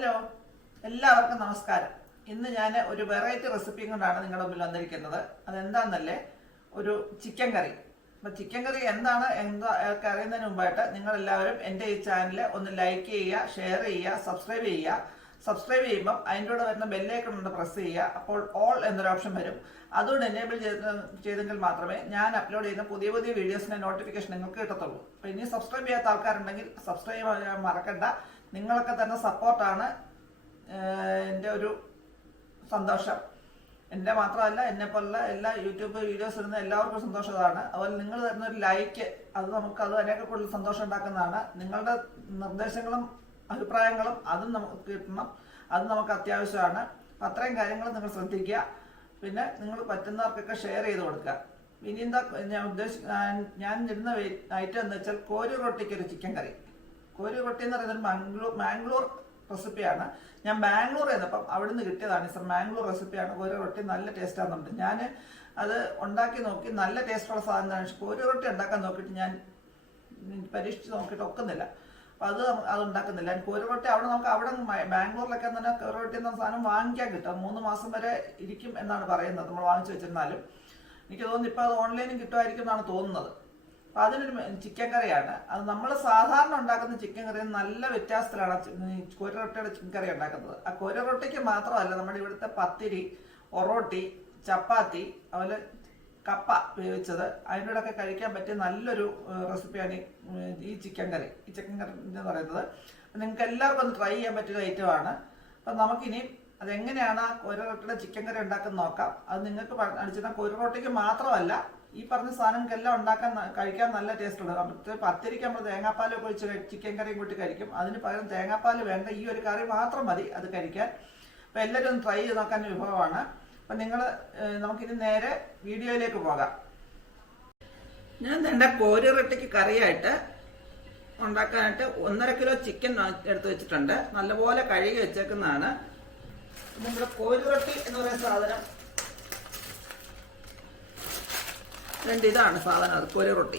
Hello, എല്ലാവർക്കും നമസ്കാരം. ഇന്ന് ഞാൻ ഒരു വെറൈറ്റി റെസിപ്പി കൊണ്ടാണ് നിങ്ങളുടെ മുമ്പിൽ വന്നിരിക്കുന്നത്. അതെന്താണെന്നല്ലേ, ഒരു ചിക്കൻ കറി. അപ്പം ചിക്കൻ കറി എന്താ അറിയുന്നതിന് മുമ്പായിട്ട് നിങ്ങളെല്ലാവരും എൻ്റെ ഈ ചാനൽ ഒന്ന് ലൈക്ക് ചെയ്യുക, ഷെയർ ചെയ്യുക, സബ്സ്ക്രൈബ് ചെയ്യുക. സബ്സ്ക്രൈബ് ചെയ്യുമ്പം അതിൻ്റെ കൂടെ വരുന്ന ബെല്ലൈക്കൺ ഒന്ന് പ്രസ് ചെയ്യുക. അപ്പോൾ ഓൾ എന്നൊരു ഓപ്ഷൻ വരും. അതുകൊണ്ട് എനേബിൾ ചെയ്തെങ്കിൽ മാത്രമേ ഞാൻ അപ്ലോഡ് ചെയ്യുന്ന പുതിയ പുതിയ വീഡിയോസിൻ്റെ നോട്ടിഫിക്കേഷൻ നിങ്ങൾക്ക് കിട്ടത്തുള്ളൂ. അപ്പോൾ ഇനി സബ്സ്ക്രൈബ് ചെയ്യാത്ത ആൾക്കാരുണ്ടെങ്കിൽ സബ്സ്ക്രൈബ് ചെയ്യാൻ മറക്കണ്ട. നിങ്ങളൊക്കെ തന്നെ സപ്പോർട്ടാണ് എൻ്റെ ഒരു സന്തോഷം. എൻ്റെ മാത്രമല്ല, എന്നെപ്പോലുള്ള എല്ലാ യൂട്യൂബ് വീഡിയോസ് ഇടുന്ന എല്ലാവർക്കും സന്തോഷമാണ്. അതുപോലെ നിങ്ങൾ തരുന്ന ഒരു ലൈക്ക്, അത് അതിനൊക്കെ കൂടുതൽ സന്തോഷം ഉണ്ടാക്കുന്നതാണ്. നിങ്ങളുടെ നിർദ്ദേശങ്ങളും അഭിപ്രായങ്ങളും അതും നമുക്ക് കിട്ടണം. അത് നമുക്ക് അത്യാവശ്യമാണ്. അപ്പം അത്രയും കാര്യങ്ങൾ നിങ്ങൾ ശ്രദ്ധിക്കുക. പിന്നെ നിങ്ങൾ പറ്റുന്നവർക്കൊക്കെ ഷെയർ ചെയ്ത് കൊടുക്കുക. ഇനി എന്താ ഞാൻ ഇടുന്ന ഐറ്റം എന്ന് വെച്ചാൽ കോരി റൊട്ടിക്കൊരു ചിക്കൻ കറി. കോരി റൊട്ടി എന്ന് പറയുന്നത് മാംഗ്ലൂർ റെസിപ്പിയാണ്. ഞാൻ ബാംഗ്ലൂർ ചെന്നപ്പം അവിടെ നിന്ന് കിട്ടിയതാണ്. സർ, മാംഗ്ലൂർ റെസിപ്പിയാണ്. കോരി റൊട്ടി നല്ല ടേസ്റ്റ് ആണെന്നുണ്ട്. ഞാൻ അത് ഉണ്ടാക്കി നോക്കി, നല്ല ടേസ്റ്റുള്ള സാധനമാണ്. കോരി റൊട്ടി ഉണ്ടാക്കാൻ നോക്കിയിട്ട് ഞാൻ പരീക്ഷിച്ച് നോക്കിയിട്ട് ഒക്കുന്നില്ല. അപ്പം അത് ഉണ്ടാക്കുന്നില്ല. കോരി റൊട്ടി അവിടെ ബാംഗ്ലൂരിലൊക്കെ തന്നെ കോരി റൊട്ടി എന്ന സാധനം വാങ്ങിക്കാൻ കിട്ടും. 3 മാസം വരെ ഇരിക്കും എന്നാണ് പറയുന്നത്, നമ്മൾ വാങ്ങിച്ചു വെച്ചിരുന്നാലും. എനിക്ക് തോന്നുന്നു ഇപ്പോൾ അത് ഓൺലൈനും കിട്ടുമായിരിക്കും എന്നാണ് തോന്നുന്നത്. അപ്പം അതിനൊരു ചിക്കൻ കറിയാണ്. അത് നമ്മൾ സാധാരണ ഉണ്ടാക്കുന്ന ചിക്കൻ കറി നല്ല വ്യത്യാസത്തിലാണ് കോരി റൊട്ടിയുടെ ചിക്കൻ കറി ഉണ്ടാക്കുന്നത്. ആ കോരി റൊട്ടിക്ക് മാത്രമല്ല, നമ്മുടെ ഇവിടുത്തെ പത്തിരി, ഒറോട്ടി, ചപ്പാത്തി, അതുപോലെ കപ്പ വേവിച്ചത്, അതിനോടൊക്കെ കഴിക്കാൻ പറ്റിയ നല്ലൊരു റെസിപ്പിയാണ് ഈ ചിക്കൻ കറി. ഈ ചിക്കൻ കറി എന്ന് പറയുന്നത് നിങ്ങൾക്ക് എല്ലാവർക്കും ഒന്ന് ട്രൈ ചെയ്യാൻ പറ്റിയ ഐറ്റമാണ്. അപ്പം നമുക്കിനി അതെങ്ങനെയാണ് ആ കോരി റൊട്ടിയുടെ ചിക്കൻ കറി ഉണ്ടാക്കുന്നത് നോക്കാം. അത് നിങ്ങൾക്ക് അടിച്ചിരുന്ന കോരി റൊട്ടിക്ക് മാത്രമല്ല, ഈ പറഞ്ഞ സാധനങ്ങൾക്കെല്ലാം കഴിക്കാൻ നല്ല ടേസ്റ്റ് ഉണ്ട്. പത്തിരിക്ക് നമ്മൾ തേങ്ങാപ്പാലൊക്കെ ഒഴിച്ച് ചിക്കൻ കറിയും കൂട്ടി കഴിക്കും. അതിന് പകരം തേങ്ങാപ്പാൽ വേണ്ട, ഈ ഒരു കറി മാത്രം മതി അത് കഴിക്കാൻ. അപ്പം എല്ലാവരും ഒന്ന് ട്രൈ ചെയ്ത് നോക്കാൻ വിഭവമാണ്. അപ്പം നമുക്കിനി നേരെ വീഡിയോയിലേക്ക് പോകാം. ഞാൻ എൻ്റെ കോരി റൊട്ടിക്ക് കറിയായിട്ട് ഉണ്ടാക്കാനായിട്ട് 1.5 കിലോ ചിക്കൻ എടുത്ത് വെച്ചിട്ടുണ്ട്. നല്ലപോലെ കഴുകി വെച്ചേക്കുന്നതാണ്. നമ്മുടെ കോരി റൊട്ടി എന്ന് പറയുന്ന സാധനം ഇതാണ് സാധനം. അത് കോരി റൊട്ടി.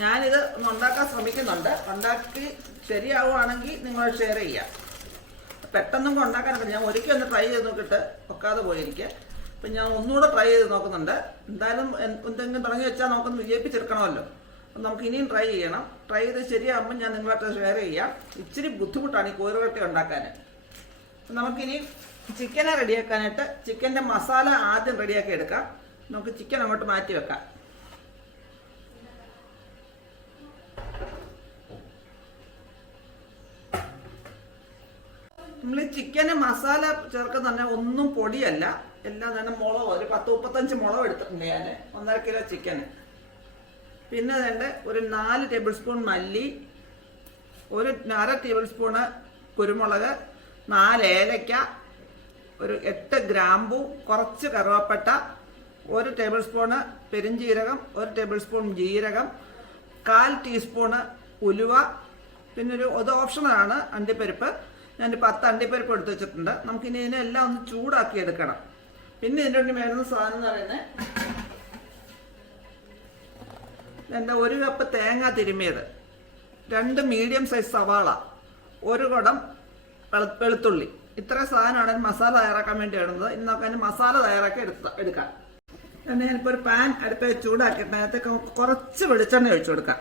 ഞാനിത് ഒന്ന് ഉണ്ടാക്കാൻ ശ്രമിക്കുന്നുണ്ട്. ഉണ്ടാക്കി ശരിയാവുകയാണെങ്കിൽ നിങ്ങൾ ഷെയർ ചെയ്യാം. പെട്ടെന്നൊന്നും ഉണ്ടാക്കാനൊക്കെ ഞാൻ ഒരിക്കലും ഒന്ന് ട്രൈ ചെയ്ത് നോക്കിയിട്ട് ഒക്കാതെ പോയിരിക്കുക. അപ്പം ഞാൻ ഒന്നുകൂടെ ട്രൈ ചെയ്ത് നോക്കുന്നുണ്ട്. എന്തായാലും എന്തെങ്കിലും തുടങ്ങി വെച്ചാൽ നമുക്കൊന്ന് വിജയിപ്പിച്ചെടുക്കണമല്ലോ. അപ്പം നമുക്ക് ഇനിയും ട്രൈ ചെയ്യണം. ട്രൈ ചെയ്ത് ശരിയാകുമ്പോൾ ഞാൻ നിങ്ങളായിട്ട് ഷെയർ ചെയ്യാം. ഇച്ചിരി ബുദ്ധിമുട്ടാണ് ഈ കോരി റൊട്ടി ഉണ്ടാക്കാൻ. നമുക്കിനി ചിക്കനെ റെഡിയാക്കാനായിട്ട് ചിക്കൻ്റെ മസാല ആദ്യം റെഡിയാക്കി എടുക്കാം. നമുക്ക് ചിക്കൻ അങ്ങോട്ട് മാറ്റി വെക്കാം. നമ്മൾ ഈ ചിക്കന് മസാല ചേർക്കുന്ന ഒന്നും പൊടിയല്ല, എല്ലാം തന്നെ മുളക്. ഒരു 10-35 മുളക് എടുത്തിട്ടുണ്ട് ഞാൻ 1.5 കിലോ ചിക്കന്. പിന്നെ അതിൻ്റെ ഒരു 4 ടേബിൾ സ്പൂൺ മല്ലി, ഒരു 1/2 ടേബിൾ സ്പൂണ് കുരുമുളക്, 4 ഏലക്ക, ഒരു 8 ഗ്രാമ്പു, കുറച്ച് കറുവപ്പട്ട, 1 ടേബിൾ സ്പൂണ് പെരിഞ്ജീരകം, 1 ടേബിൾ സ്പൂൺ ജീരകം, 1/4 ടീസ്പൂണ് ഉലുവ, പിന്നെ അത് ഓപ്ഷനാണ് അണ്ടിപ്പരിപ്പ്. ഞാൻ 10 അണ്ടിപ്പരിപ്പ് എടുത്ത് വെച്ചിട്ടുണ്ട്. നമുക്കിനി ഇതിനെല്ലാം ഒന്ന് ചൂടാക്കി എടുക്കണം. പിന്നെ ഇതിൻ്റെ വേണ്ടി വേണ്ടുന്ന സാധനം എന്ന് പറയുന്നത് എൻ്റെ 1 കപ്പ് തേങ്ങ തിരുമ്മിയത്, 2 മീഡിയം സൈസ് സവാള, 1 കുടം വെളുത്തുള്ളി. ഇത്രയും സാധനമാണ് മസാല തയ്യാറാക്കാൻ വേണ്ടി ഇടുന്നത്. ഇന്ന് നമുക്ക് അതിന് മസാല തയ്യാറാക്കി എടുക്കാം. ഞാനിപ്പോൾ ഒരു പാൻ അടുപ്പ് ചൂടാക്കിയിട്ട് അതിനകത്തേക്ക് കുറച്ച് വെളിച്ചെണ്ണ ഒഴിച്ചു കൊടുക്കാം.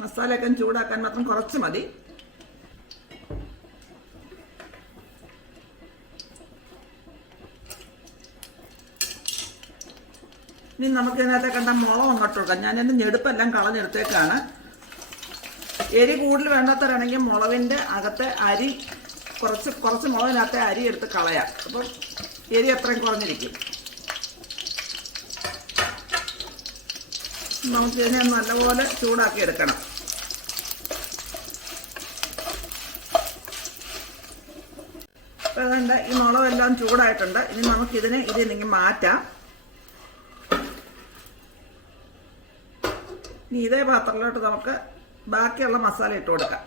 മസാലയൊക്കെ ചൂടാക്കാൻ മാത്രം കുറച്ച് മതി. ഇനി നമുക്ക് ഇതിനകത്തേക്ക് മുളക് അങ്ങോട്ട് കൊടുക്കാം. ഞാനെൻ്റെ ഞെടുപ്പെല്ലാം കളഞ്ഞെടുത്തേക്കാണ്. എരി കൂടുതൽ വേണ്ടാത്തവരാണെങ്കിൽ മുളകിൻ്റെ അകത്തെ അരി കുറച്ച് മുളകിനകത്തെ അരി എടുത്ത് കളയാം. അപ്പം എരി അത്രയും കുറഞ്ഞിരിക്കും. നമുക്ക് ഇതിനെ നല്ലപോലെ ചൂടാക്കി എടുക്കണം. അപ്പോൾ അതുകൊണ്ട് ഈ മുളകെല്ലാം ചൂടായിട്ടുണ്ട്. ഇനി നമുക്കിതിനെ ഇതിൽ മാറ്റാം. ഇനി ഇതേ പാത്രത്തിലോട്ട് നമുക്ക് ബാക്കിയുള്ള മസാല ഇട്ട് കൊടുക്കാം.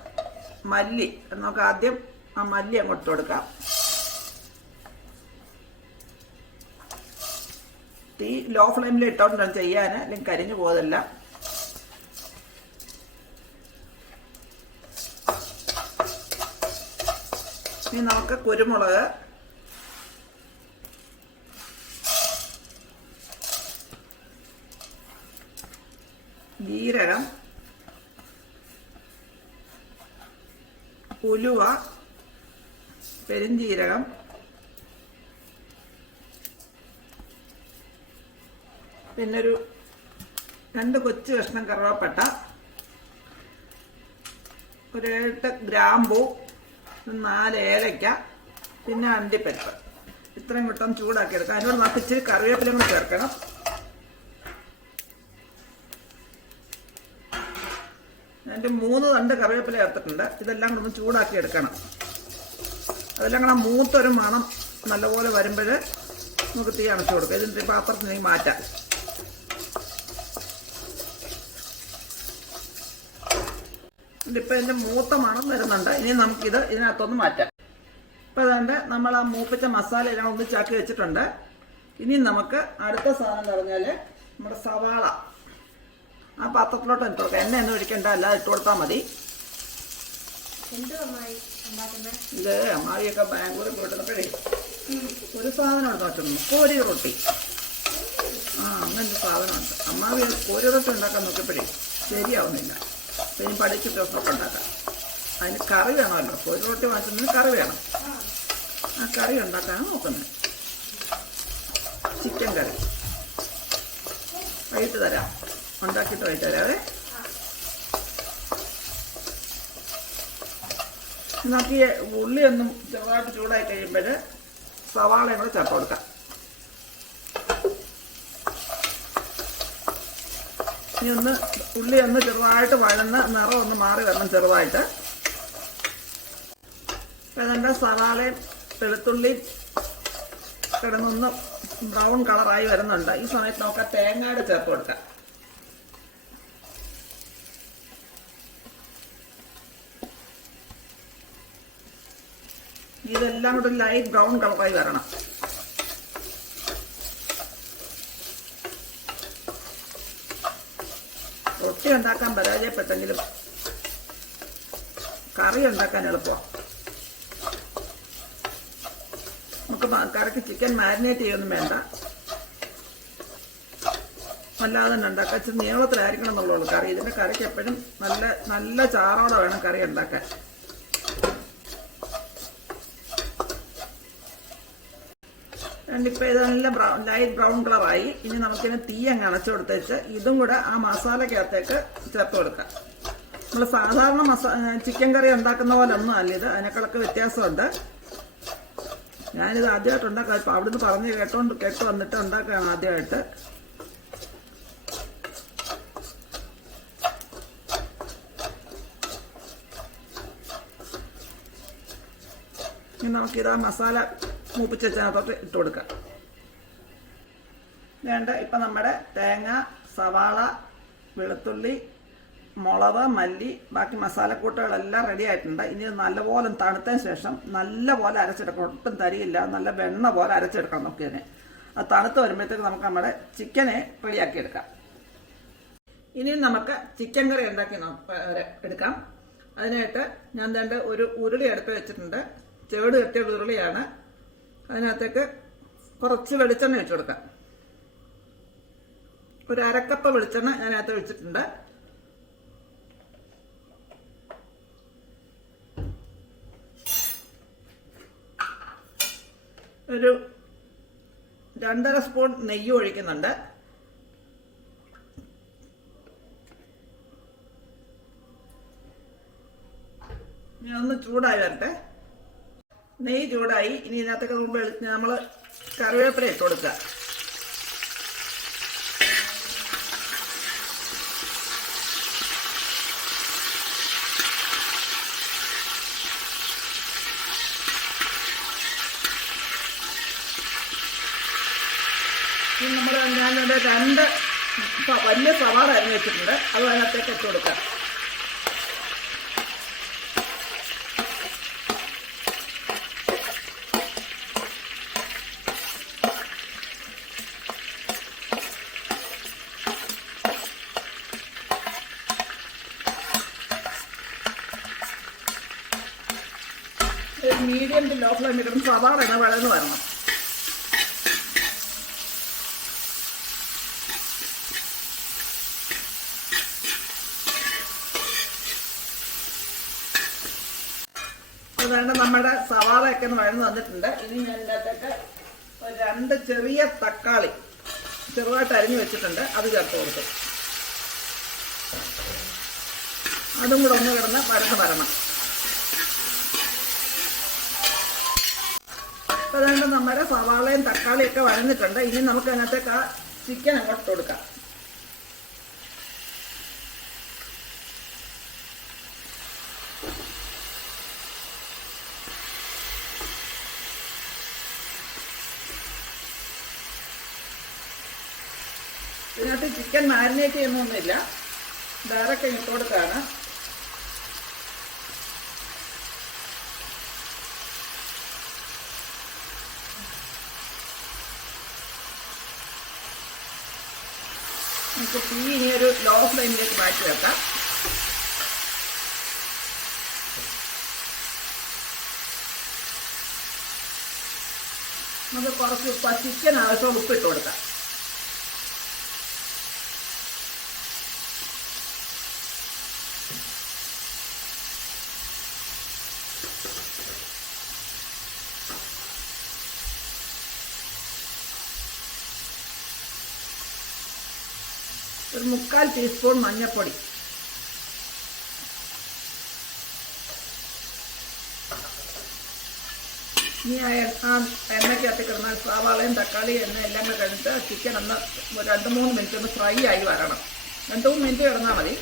മല്ലി നമുക്ക് ആദ്യം ആ മല്ലി അങ്ങോട്ട് ഇട്ട് കൊടുക്കാം. തീ ലോ ഫ്ലെയിമിൽ ഇട്ടോണ്ടാണ് ചെയ്യാൻ, അല്ലെങ്കിൽ കരിഞ്ഞു പോകത്തില്ല. ഇനി നമുക്ക് കുരുമുളക്, ജീരകം, ഉലുവ, പെരുംജീരകം, പിന്നൊരു 2 കൊച്ചു കഷ്ണം കറുവപ്പട്ട, ഒരു 8 ഗ്രാമ്പൂ, 4 ഏലയ്ക്ക, പിന്നെ അണ്ടിപ്പരിപ്പ്. ഇത്രയും വിട്ടൊന്ന് ചൂടാക്കി എടുക്കാം. അതിനോട് നമുക്ക് ഇച്ചിരി കറിവേപ്പില കൂടി ചേർക്കണം. അതിൻ്റെ 3 തണ്ട് കറിവേപ്പില ചേർത്തിട്ടുണ്ട്. ഇതെല്ലാം കൂടെ ഒന്ന് ചൂടാക്കി എടുക്കണം. അതെല്ലാം കൂടെ മൂത്തൊരു മണം നല്ലപോലെ വരുമ്പോൾ നമുക്ക് തീ അണച്ചു കൊടുക്കാം. ഇതിൻ്റെ പാത്രത്തിലേക്ക് മാറ്റാം. ഇപ്പം ഇതിൻ്റെ മൂത്ത മണം വരുന്നുണ്ട്. ഇനി നമുക്കിത് ഇതിനകത്തൊന്ന് മാറ്റാം. ഇപ്പം അതുകൊണ്ട് നമ്മൾ ആ മൂപ്പിച്ച മസാല എല്ലാം ഒന്നിച്ചാക്കി വെച്ചിട്ടുണ്ട്. ഇനി നമുക്ക് അടുത്ത സാധനം എന്ന് പറഞ്ഞാൽ നമ്മുടെ സവാള ആ പാത്രത്തിലോട്ട് ഇട്ട് കൊടുക്കാം. എണ്ണ ഒന്നും ഒഴിക്കണ്ട, അല്ലാതെ ഇട്ട് കൊടുത്താൽ മതി. ഇത് അമ്മാവിയൊക്കെ ബാംഗ്ലൂരിൽ പോയിട്ടുള്ളപ്പോഴേ ഒരു സാധനം എടുത്ത് വെച്ചിരുന്നു, കോരി റൊട്ടി. അങ്ങനത്തെ സാധനമുണ്ട്. അമ്മാവി കോരി റൊട്ടി ഉണ്ടാക്കാൻ നോക്കിയപ്പോഴേ ശരിയാവുന്നില്ല. ഇനി പഠിച്ചിട്ട് ദിവസമൊക്കെ ഉണ്ടാക്കാം. അതിന് കറി വേണമല്ലോ. കോരി റൊട്ടി വാങ്ങിച്ചതിന് കറി വേണം. ആ കറി ഉണ്ടാക്കാനാണ് നോക്കുന്നത്. ചിക്കൻ കറി വൈകിട്ട് തരാം, ഉണ്ടാക്കിയിട്ട് വൈകിട്ട് തരാവേ. നമുക്ക് ഈ ഉള്ളിയൊന്നും ചെറുതായിട്ട് ചൂടായി കഴിയുമ്പോൾ സവാളയും കൂടെ ചേർത്ത് കൊടുക്കാം. ഇനി ഉള്ളി ഒന്ന് ചെറുതായിട്ട് വഴന്ന് നിറം ഒന്ന് മാറി വരണം ചെറുതായിട്ട്. ഇപ്പം അതിൻ്റെ സവാളയും വെളുത്തുള്ളി കിടന്നൊന്ന് ബ്രൗൺ കളറായി വരുന്നുണ്ട്. ഈ സമയത്ത് നമുക്ക് തേങ്ങയുടെ ചേർത്ത് കൊടുക്കാം. ഇതെല്ലാം കൂടെ ലൈറ്റ് ബ്രൗൺ കളറായി വരണം. റൊട്ടി ഉണ്ടാക്കാൻ പരാജയപ്പെട്ടെങ്കിലും കറി ഉണ്ടാക്കാൻ എളുപ്പമാണ്. നമുക്ക് കറിക്ക് ചിക്കൻ മാരിനേറ്റ് ചെയ്യൊന്നും വേണ്ട, അല്ലാതെ തന്നെ ഉണ്ടാക്കാം. ഇച്ചിരി നീളത്തിലായിരിക്കണം എന്നുള്ളൂ കറി. ഇതിൻ്റെ കറിക്ക് എപ്പോഴും നല്ല നല്ല ചാറോടെ വേണം കറി ഉണ്ടാക്കാൻ. ഇപ്പം ഇത് നല്ല ലൈറ്റ് ബ്രൗൺ കളറായി. ഇനി നമുക്കിന് തീ അങ്ങ് അണച്ചു കൊടുത്തേച്ച് ഇതും കൂടെ ആ മസാലക്കകത്തേക്ക് ചേർത്ത് കൊടുക്കാം. നമ്മൾ സാധാരണ ചിക്കൻ കറി ഉണ്ടാക്കുന്ന പോലെ ഒന്നും അല്ല ഇത്, അതിനേക്കാളൊക്കെ വ്യത്യാസമുണ്ട്. ഞാനിത് ആദ്യമായിട്ട് ഉണ്ടാക്കാം. ഇപ്പം അവിടുന്ന് പറഞ്ഞ് കേട്ട് വന്നിട്ട് ഉണ്ടാക്കുകയാണ് ആദ്യമായിട്ട്. ഇനി നമുക്കിത് ആ മസാല മൂപ്പിച്ച ചാത്തോട്ട് ഇട്ട് കൊടുക്കാം. വേണ്ട ഇപ്പം നമ്മുടെ തേങ്ങ, സവാള, വെളുത്തുള്ളി, മുളക്, മല്ലി, ബാക്കി മസാലക്കൂട്ടുകളെല്ലാം റെഡി ആയിട്ടുണ്ട്. ഇനി നല്ലപോലെ തണുത്തതിന് ശേഷം നല്ലപോലെ അരച്ചെടുക്കണം. ഒട്ടും തരിയില്ല, നല്ല വെണ്ണ പോലെ അരച്ചെടുക്കണം. നമുക്കിതിനെ അത് തണുത്ത് വരുമ്പോഴത്തേക്ക് നമുക്ക് നമ്മുടെ ചിക്കനെ റെഡിയാക്കി എടുക്കാം. ഇനിയും നമുക്ക് ചിക്കൻ കറി ഉണ്ടാക്കി എടുക്കാം. അതിനായിട്ട് ഞാൻ ദാണ്ട് ഒരു ഉരുളി അടുപ്പ് വെച്ചിട്ടുണ്ട്. ചേട് കെട്ടിയ ഉരുളിയാണ്. അതിനകത്തേക്ക് കുറച്ച് വെളിച്ചെണ്ണ ഒഴിച്ചു കൊടുക്കാം. ഒരു അരക്കപ്പ് വെളിച്ചെണ്ണ അതിനകത്ത് ഒഴിച്ചിട്ടുണ്ട്. ഒരു 2.5 സ്പൂൺ നെയ്യ് ഒഴിക്കുന്നുണ്ട്. ഒന്ന് ചൂടായി വരട്ടെ. നെയ്യ് ചൂടായി. ഇനി ഇതിനകത്തൊക്കെ നമ്മൾ കറിവേപ്പില ഇട്ട് കൊടുക്കുക. ഞാനിവിടെ 2 വലിയ സവാള അരിഞ്ഞ് വെച്ചിട്ടുണ്ട്. അത് അതിനകത്തേക്ക് ഇട്ട് കൊടുക്കാം. മീഡിയം ടു ലോ ഫ്ലെയിമിൽ കിടന്ന് സവാള എണ്ണ വഴന്ന് വരണം. അതുകൊണ്ട് നമ്മുടെ സവാളയൊക്കെ ഒന്ന് വഴന്ന് വന്നിട്ടുണ്ട്. ഇനി ഞാൻ ഇതിനകത്തേക്ക് 2 ചെറിയ തക്കാളി ചെറുതായിട്ട് അരിഞ്ഞു വെച്ചിട്ടുണ്ട്, അത് ചേർത്ത് കൊടുക്കും. അതും കൂടെ ഒന്ന് കിടന്ന് വരണം. അപ്പോൾ അതുകൊണ്ട് നമ്മുടെ സവാളയും തക്കാളിയൊക്കെ വഴന്നിട്ടുണ്ട്. ഇനി നമുക്ക് അതിനകത്തേക്ക് ആ ചിക്കൻ അങ്ങോട്ട് കൊടുക്കാം. ഇതിനകത്ത് ചിക്കൻ മാരിനേറ്റ് ചെയ്യുന്നൊന്നുമില്ല, ഡയറക്റ്റ് ഇട്ട് കൊടുക്കുകയാണ്. നമുക്ക് തീ ഇനി ഒരു ലോ ഫ്ലെയിമിലേക്ക് മാറ്റി വെക്കാം. നമുക്ക് കുറച്ച് ചിക്കൻ ആവശ്യം ഉപ്പിട്ട് കൊടുക്കാം. ഒരു 1/4 ടീസ്പൂൺ മഞ്ഞൾപ്പൊടി. ഇനി ആ എണ്ണയ്ക്കകത്ത് കിടന്നാൽ സവാളയും തക്കാളിയും എല്ലാം കൂടെ കഴിഞ്ഞിട്ട് ചിക്കൻ ഒന്ന് 2-3 മിനിറ്റ് ഒന്ന് ഫ്രൈ ആയി വരണം. 2-3 മിനിറ്റ് കിടന്നാൽ മതി.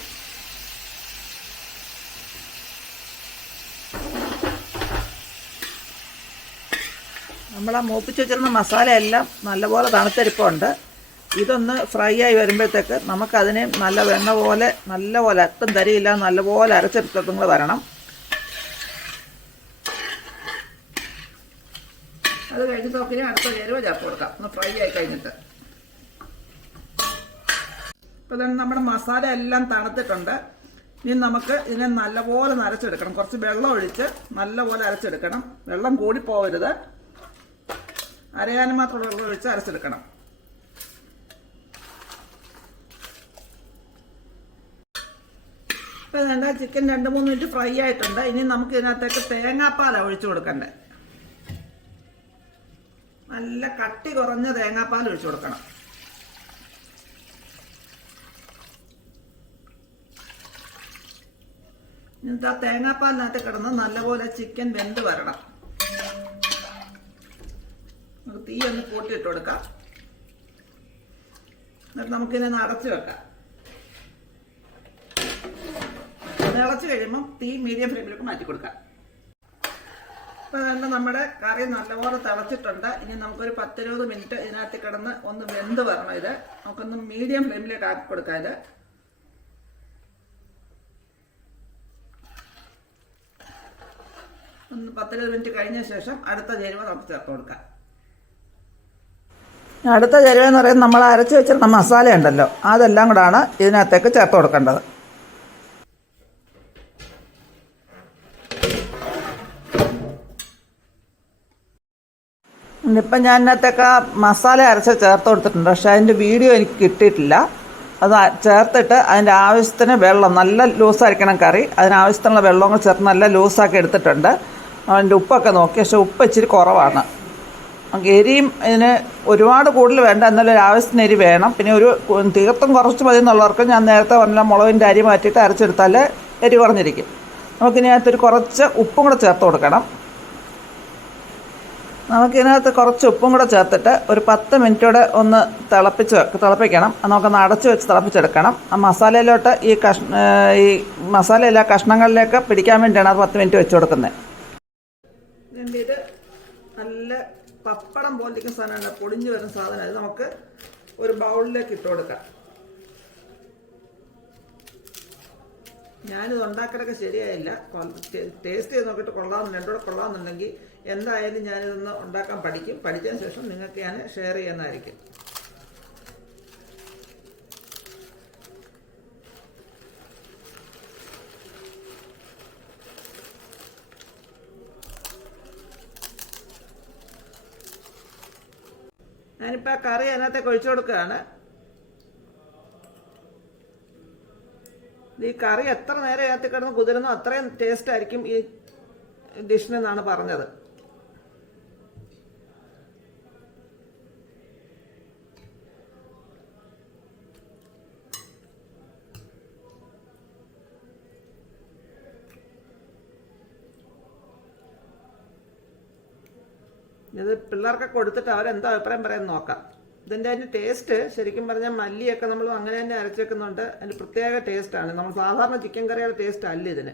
നമ്മളാ മൂപ്പിച്ച് വെച്ചിരുന്ന മസാലയെല്ലാം നല്ലപോലെ തണുത്തരിപ്പുണ്ട്. ഇതൊന്ന് ഫ്രൈ ആയി വരുമ്പോഴത്തേക്ക് നമുക്കതിനെ നല്ല വെണ്ണ പോലെ നല്ലപോലെ അട്ടും തരിയില്ല നല്ലപോലെ അരച്ചെടുത്തിട്ടും കൂടെ വരണം. അത് കഴിഞ്ഞ് നോക്കിയാൽ അടുത്ത ചേരുവ ചേർത്ത് കൊടുക്കാം, ഒന്ന് ഫ്രൈ ആയി കഴിഞ്ഞിട്ട്. ഇപ്പോൾ തന്നെ നമ്മുടെ മസാല എല്ലാം തണുത്തിട്ടുണ്ട്. ഇനി നമുക്ക് ഇതിനെ നല്ലപോലെ അരച്ചെടുക്കണം. കുറച്ച് വെള്ളം ഒഴിച്ച് നല്ലപോലെ അരച്ചെടുക്കണം. വെള്ളം കൂടി പോകരുത്, അരയാനും മാത്രമുള്ള വെള്ളം ഒഴിച്ച് അരച്ചെടുക്കണം. ഇപ്പോൾ ഇതിൻ്റെ ചിക്കൻ 2-3 മിനിറ്റ് ഫ്രൈ ആയിട്ടുണ്ട്. ഇനി നമുക്ക് ഇതിനകത്തേക്ക് തേങ്ങാപ്പാലാണ് ഒഴിച്ചു കൊടുക്കണ്ടേ. നല്ല കട്ടി കുറഞ്ഞ തേങ്ങാപ്പാൽ ഒഴിച്ചു കൊടുക്കണം. എന്നിട്ട് ആ തേങ്ങാപ്പാലിനകത്ത് കിടന്ന് നല്ലപോലെ ചിക്കൻ വെന്ത് വരണം. നമുക്ക് തീ ഒന്ന് കൂട്ടിയിട്ട് കൊടുക്കാം. എന്നിട്ട് നമുക്കിതിനെ അടച്ചു വെക്കാം. തിളച്ച് കഴിയുമ്പം തീ മീഡിയം ഫ്ലെയിമിലേക്ക് മാറ്റി കൊടുക്കാം. ഇപ്പോൾ തന്നെ നമ്മുടെ കറി നല്ലപോലെ തിളച്ചിട്ടുണ്ട്. ഇനി നമുക്കൊരു 10-20 മിനിറ്റ് ഇതിനകത്ത് കിടന്ന് ഒന്ന് വെന്ത് വരണം. ഇത് നമുക്കൊന്ന് മീഡിയം ഫ്ലെയിമിലേക്ക് ആക്കി കൊടുക്കാം. ഇത് ഒന്ന് 10-20 മിനിറ്റ് കഴിഞ്ഞ ശേഷം അടുത്ത ചേരുവ നമുക്ക് ചേർത്ത് കൊടുക്കാം. അടുത്ത ചേരുവ എന്ന് പറയുന്നത് നമ്മൾ അരച്ച് വെച്ചിരുന്ന മസാല ഉണ്ടല്ലോ, അതെല്ലാം കൂടാണ് ഇതിനകത്തേക്ക് ചേർത്ത് കൊടുക്കേണ്ടത്. ഇപ്പം ഞാൻ ഇതിനകത്തേക്ക് ആ മസാല അരച്ച് ചേർത്ത് കൊടുത്തിട്ടുണ്ട്. പക്ഷേ അതിൻ്റെ വീഡിയോ എനിക്ക് കിട്ടിയിട്ടില്ല. അത് ചേർത്തിട്ട് അതിൻ്റെ ആവശ്യത്തിന് വെള്ളം, നല്ല ലൂസായിരിക്കണം കറി, അതിനാവശ്യത്തിനുള്ള വെള്ളം കൂടെ ചേർത്ത് നല്ല ലൂസാക്കി എടുത്തിട്ടുണ്ട്. അതിൻ്റെ ഉപ്പൊക്കെ നോക്കി, പക്ഷേ ഉപ്പ് ഇച്ചിരി കുറവാണ്. എരിയും ഇതിന് ഒരുപാട് കൂടുതൽ വേണ്ട, എന്നാലും ഒരു ആവശ്യത്തിന് എരി വേണം. പിന്നെ ഒരു തീർത്തും കുറച്ച് മതി എന്നുള്ളവർക്ക് ഞാൻ നേരത്തെ പറഞ്ഞ മുളകിൻ്റെ അരി മാറ്റിയിട്ട് അരച്ചെടുത്താൽ എരി കുറഞ്ഞിരിക്കും. നമുക്കിതിനകത്തൊരു കുറച്ച് ഉപ്പും കൂടെ ചേർത്ത് കൊടുക്കണം. നമുക്കിതിനകത്ത് കുറച്ച് ഉപ്പും കൂടെ ചേർത്തിട്ട് ഒരു 10 മിനിറ്റോടെ ഒന്ന് തിളപ്പിക്കണം. നമുക്കൊന്ന് അടച്ച് വെച്ച് തിളപ്പിച്ചെടുക്കണം. ആ മസാലയിലോട്ട് ഈ മസാലയില്ല കഷ്ണങ്ങളിലേക്ക് പിടിക്കാൻ വേണ്ടിയാണ് അത് 10 മിനിറ്റ് വെച്ച് കൊടുക്കുന്നത്. ഇത് നല്ല പപ്പടം പോലിരിക്കുന്ന സാധനമാണ്, പൊടിഞ്ഞു വരുന്ന സാധനം. അത് നമുക്ക് ഒരു ബൗളിലേക്ക് ഇട്ട് കൊടുക്കാം. ഞാനിത് ഉണ്ടാക്കലൊക്കെ ശരിയായില്ല, ടേസ്റ്റ് ചെയ്ത് നോക്കിയിട്ട് രണ്ടുകൂടെ കൊള്ളാമെന്നുണ്ടെങ്കിൽ എന്തായാലും ഞാനിതൊന്ന് ഉണ്ടാക്കാൻ പഠിച്ചതിന് ശേഷം നിങ്ങൾക്ക് ഞാൻ ഷെയർ ചെയ്യുന്നതായിരിക്കും. ഞാനിപ്പോൾ ആ കറി അതിനകത്തേക്ക് ഒഴിച്ചു കൊടുക്കുകയാണ്. ഈ കറി എത്ര നേരം അതിനകത്ത് കിടന്ന് കുതിരുന്നോ അത്രയും ടേസ്റ്റ് ആയിരിക്കും ഈ ഡിഷിനെന്നാണ് പറഞ്ഞത്. ഇത് പിള്ളേർക്കൊക്കെ കൊടുത്തിട്ട് അവരെന്താ അഭിപ്രായം പറയാൻ നോക്കാം. ഇതിൻ്റെ അതിൻ്റെ ടേസ്റ്റ് ശരിക്കും പറഞ്ഞാൽ മല്ലിയൊക്കെ നമ്മൾ അങ്ങനെ തന്നെ അരച്ച് വെക്കുന്നുണ്ട്. അതിൻ്റെ പ്രത്യേക ടേസ്റ്റാണ്. നമ്മൾ സാധാരണ ചിക്കൻ കറിയുടെ ടേസ്റ്റ് അല്ല ഇതിന്.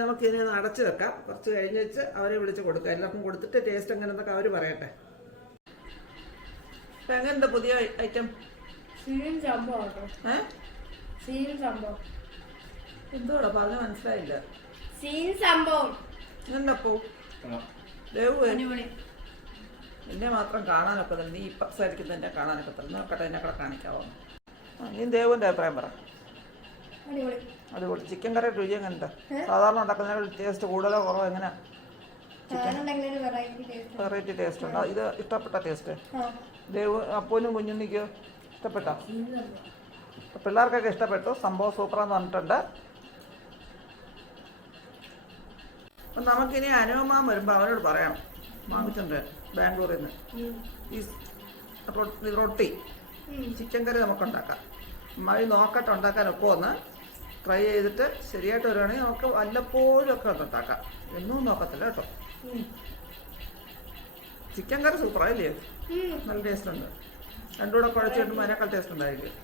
നമുക്കിതിനെ ഒന്ന് അടച്ച് വെക്കാം. കുറച്ച് കഴിഞ്ഞ് വെച്ച് അവരെ വിളിച്ച് കൊടുക്കാം. എല്ലാവർക്കും കൊടുത്തിട്ട് ടേസ്റ്റ് എങ്ങനെയെന്നൊക്കെ അവർ പറയട്ടെ. ഇപ്പം എങ്ങനെയുണ്ട് പുതിയ ഐറ്റം? എന്തോടാ പറഞ്ഞ മനസ്സിലായില്ല. എന്തപ്പോ ദേവു എന്നെ മാത്രം കാണാനൊക്കെ നീ ഇപ്പസായിരിക്കുന്ന എന്നെ കാണാനൊക്കെ നോക്കട്ടെ, എന്നെ കൂടെ കാണിക്കാവോ? നീ ദേവുവിൻ്റെ അഭിപ്രായം പറ. അടിപൊളി. ചിക്കൻ കറി രുചി എങ്ങനെയുണ്ട്? സാധാരണ ഉണ്ടാക്കുന്ന ടേസ്റ്റ് കൂടുതലോ കുറവോ എങ്ങനെയാ? വെറൈറ്റി ടേസ്റ്റ് ഉണ്ടോ? ഇത് ഇഷ്ടപ്പെട്ട ടേസ്റ്റ്? ദേവ് അപ്പൂനും കുഞ്ഞുണ്ണിക്കോ ഇഷ്ടപ്പെട്ടോ? പിള്ളേർക്കൊക്കെ ഇഷ്ടപ്പെട്ടു. സംഭവം സൂപ്പറാന്ന് പറഞ്ഞിട്ടുണ്ട്. അപ്പം നമുക്കിനി അനുമാൻ വരുമ്പോൾ അവനോട് പറയാം. വാങ്ങിച്ചിട്ടുണ്ട് ബാംഗ്ലൂരിൽ നിന്ന് ഈ റൊട്ടി ചിക്കൻ കറി നമുക്കുണ്ടാക്കാം. അമ്മായി നോക്കട്ടെ ഉണ്ടാക്കാനൊക്കെ ഒന്ന് ട്രൈ ചെയ്തിട്ട് ശരിയായിട്ട് വരുവാണെങ്കിൽ നമുക്ക് വല്ലപ്പോഴും ഒക്കെ ഉണ്ടാക്കാം. എന്നും നോക്കത്തില്ല കേട്ടോ. ചിക്കൻ കറി സൂപ്പറായില്ലേ? നല്ല ടേസ്റ്റ് ഉണ്ട്. രണ്ടും കൂടെ കുഴച്ച് കിട്ടുമ്പോൾ അതിനേക്കാൾ ടേസ്റ്റ് ഉണ്ടായിരിക്കും.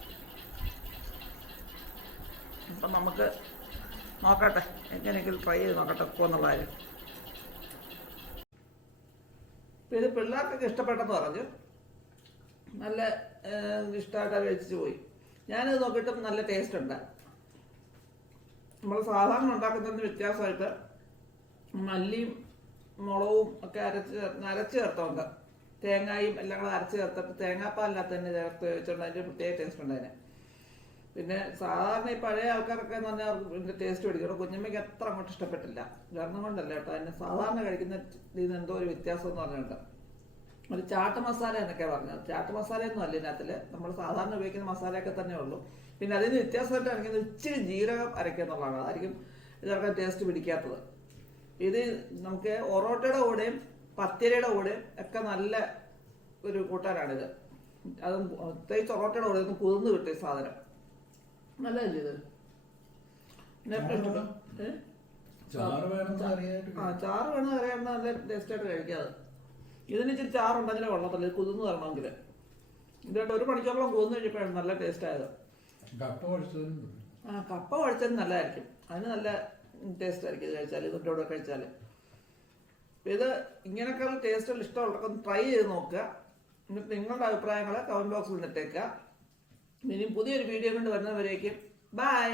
അപ്പം നമുക്ക് നോക്കട്ടെ, എങ്ങനെയെങ്കിലും ട്രൈ ചെയ്ത് നോക്കട്ടെ ഉപ്പോ എന്നുള്ള കാര്യം. ഇപ്പം ഇത് പിള്ളേർക്കൊക്കെ ഇഷ്ടപ്പെട്ടെന്ന് പറഞ്ഞു. നല്ല ഇഷ്ടമായിട്ട് കഴിച്ചു പോയി. ഞാനിത് നോക്കിയിട്ടും നല്ല ടേസ്റ്റ് ഉണ്ട്. നമ്മൾ സാധാരണ ഉണ്ടാക്കുന്നതിന് വ്യത്യാസമായിട്ട് മല്ലിയും മുളകും ഒക്കെ അരച്ച് ചേർത്തുണ്ട്. തേങ്ങയും എല്ലാം കൂടെ അരച്ച് ചേർത്തിട്ട് തേങ്ങാപ്പാലിനകത്ത് തന്നെ ചേർത്ത് വെച്ചിട്ടുണ്ട്. അതിൻ്റെ പ്രത്യേക ടേസ്റ്റ് ഉണ്ട് അതിന്. പിന്നെ സാധാരണ ഈ പഴയ ആൾക്കാരൊക്കെ എന്ന് പറഞ്ഞാൽ ഇതിൻ്റെ ടേസ്റ്റ് പിടിക്കണം. കുഞ്ഞമ്മയ്ക്ക് അത്ര അങ്ങോട്ട് ഇഷ്ടപ്പെട്ടില്ല. കാരണം കൊണ്ടല്ല കേട്ടോ. അതിന് സാധാരണ കഴിക്കുന്ന ഇതിന് എന്തോ ഒരു വ്യത്യാസം എന്ന് പറഞ്ഞിട്ടുണ്ട്. ഒരു ചാട്ട് മസാല എന്നൊക്കെയാണ് പറഞ്ഞത്. ചാട്ട് മസാലയൊന്നും അല്ല ഇതിനകത്തിൽ. നമ്മൾ സാധാരണ ഉപയോഗിക്കുന്ന മസാലയൊക്കെ തന്നെ ഉള്ളൂ. പിന്നെ അതിന് വ്യത്യാസമായിട്ട് ഇറങ്ങിയത് ഇച്ചിരി ജീരകം അരയ്ക്കുക എന്നുള്ളതാണ്. അതായിരിക്കും ഇതൊക്കെ ടേസ്റ്റ് പിടിക്കാത്തത്. ഇത് നമുക്ക് ഒറോട്ടയുടെ കൂടെയും പത്തിരിയുടെ കൂടെയും ഒക്കെ നല്ല ഒരു കൂട്ടാനാണിത്. അതും പ്രത്യേകിച്ച് ഒറോട്ടയുടെ കൂടെ ഒന്ന് കുതിർന്ന് കിട്ടിയ സാധനം നല്ലതല്ലേ ഇത്? ചാറ് വേണം അറിയാൻ നല്ല ടേസ്റ്റായിട്ട് കഴിക്കാതെ. ഇതിന് ഇച്ചിരി ചാറുണ്ടെങ്കിലേ കൊള്ളത്തില്ല. ഇത് കുതിർന്ന് തരണമെങ്കിൽ. ഇതായിട്ട് 1 മണിക്കൂറോളം കുതിർന്ന് കഴിഞ്ഞപ്പോഴാണ് നല്ല ടേസ്റ്റ് ആയത്. കപ്പ കുഴച്ചത് നല്ലതായിരിക്കും. അതിന് നല്ല ടേസ്റ്റ് ആയിരിക്കും ഇത് കഴിച്ചാൽ. ഇതിൻ്റെ കൂടെ കഴിച്ചാൽ ഇത് ഇങ്ങനെയൊക്കെയുള്ള ടേസ്റ്റുകൾ ഇഷ്ടമുള്ളതൊക്കെ ഒന്ന് ട്രൈ ചെയ്ത് നോക്കുക. എന്നിട്ട് നിങ്ങളുടെ അഭിപ്രായങ്ങൾ കമൻറ്റ് ബോക്സിൽ ഇട്ടേക്കുക. ഇനി പുതിയൊരു വീഡിയോ കൊണ്ട് വരുന്നവരേക്കും ബൈ.